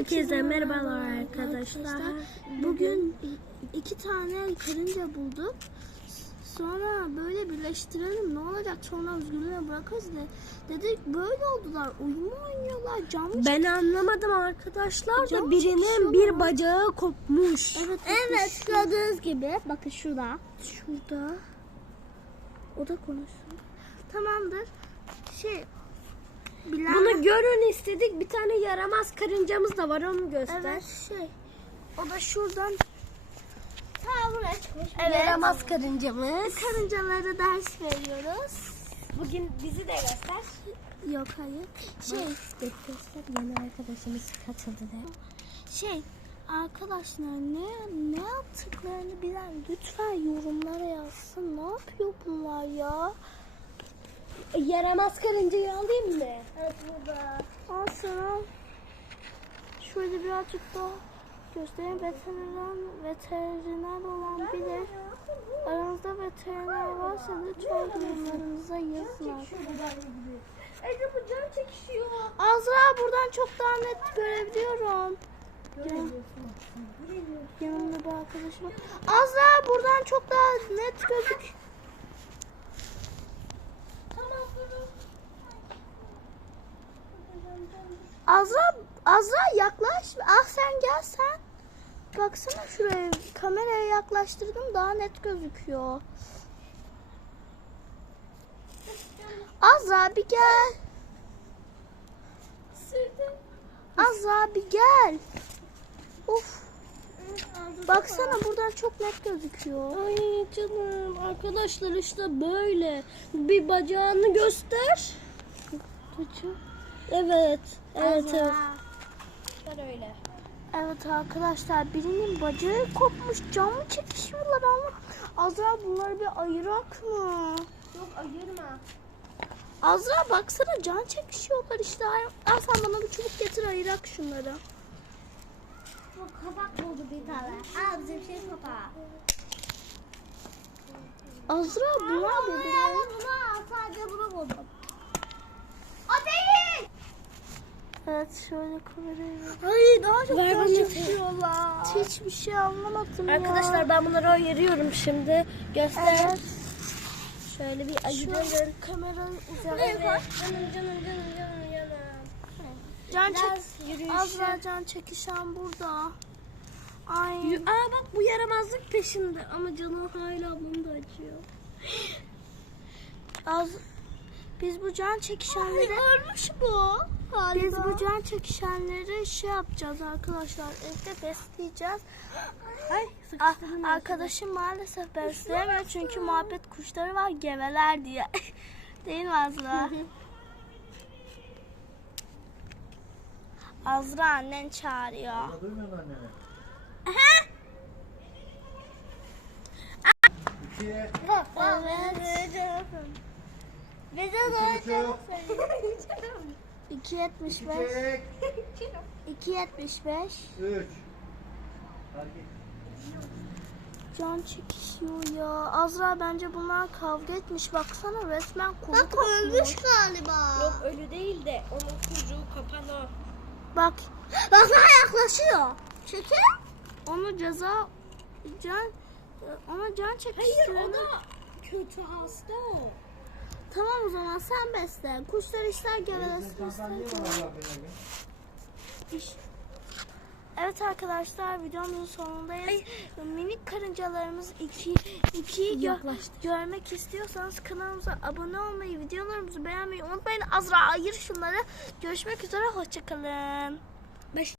Herkese merhabalar arkadaşlar. Bugün iki tane karınca bulduk. Sonra böyle birleştirelim ne olacak sonra özgürlüğüne bırakırız de. Dedik böyle oldular. Oyun mu oynuyorlar? Cam Ben anlamadım arkadaşlar da Cam birinin bir bacağı kopmuş. Evet, Evet gördüğünüz gibi bakın şurada. Şurada. O da konuşsun. Tamamdır. Şey. Bilal. Bunu görün istedik. Bir tane yaramaz karıncamız da var onu göster. Evet şey. O da şuradan Ta buraya çıkmış. Yaramaz karıncamız. karıncalara ders veriyoruz. Bugün bizi de göster. Yok hayır. Şey. Göster yeni arkadaşımız katıldı de. Şey arkadaşlar ne ne yaptıklarını bilen lütfen yorumlara yazsın. Ne yapıyor bunlar ya? Yaramaz karıncayı alayım mı? Evet burada. Al sana. Şöyle birazcık daha göstereyim. Veteriner, veteriner olan bilir. Aranızda veteriner varsa lütfen yorumlarınıza yazın. Ece bu can çekişiyor. Azra buradan çok daha net görebiliyorum. Yanımda bir arkadaşım var. Azra buradan çok daha net gözük. Azra, Azra yaklaş. Ah sen gel sen. Baksana şuraya. Kameraya yaklaştırdım daha net gözüküyor. Azra bir gel. Azra bir gel. Of. Baksana buradan çok net gözüküyor. Ay canım arkadaşlar işte böyle. Bir bacağını göster. Tuğçe. Evet. Evet evet. öyle. Evet arkadaşlar birinin bacağı kopmuş cam mı çekişiyorlar ama Azra bunları bir ayırak mı? Yok ayırma. Azra baksana can çekişiyorlar işte. Al sen bana bir çubuk getir ayırak şunları. Bu kapak buldu bir tane. Aa bizim şey kapağı. Azra bunlar birbirine... bunu al sadece bunu buldum. O değil. Evet şöyle kamerayı... Ay daha çok can bana. çekişiyorlar. Hiçbir şey anlamadım ya. Arkadaşlar ben bunları ayırıyorum şimdi. Göster. Evet. Şöyle bir Şöyle ayırıyorum. kamerayı Evet. uzak. Canım canım canım canım canım. Can Biraz çek... yürüyüş. Azra can çekişen burada. Ay. Aa bak bu yaramazlık peşinde ama canı hala bunu da acıyor. Az... Biz bu can çekişenleri... Ölmüş bu. Biz bu can çekişenleri şey yapacağız arkadaşlar. Evde besleyeceğiz. Ay Ah, arkadaşım maalesef besleyemiyor çünkü muhabbet kuşları var geveler diye. Değil mi Azra? Azra annen çağırıyor. Evet. Bize buçuk, 2.75 iki, 2.75 üç. Fark et. Can çekişiyor ya. Azra bence bunlar kavga etmiş. Baksana resmen kolu Bak ölmüş galiba. Yok ölü değil de onun kucuğu kapalı. Bak Bak daha yaklaşıyor. Çekil. onu ceza can ona can Hayır çekiştirelim. o da kötü hasta o. Tamam o zaman sen besle. Kuşlar ister gevelesin ister Evet arkadaşlar videomuzun sonundayız. Minik karıncalarımız iki, ikiyi gö- görmek istiyorsanız kanalımıza abone olmayı, videolarımızı beğenmeyi unutmayın. Azra ayır şunları. Görüşmek üzere, hoşçakalın.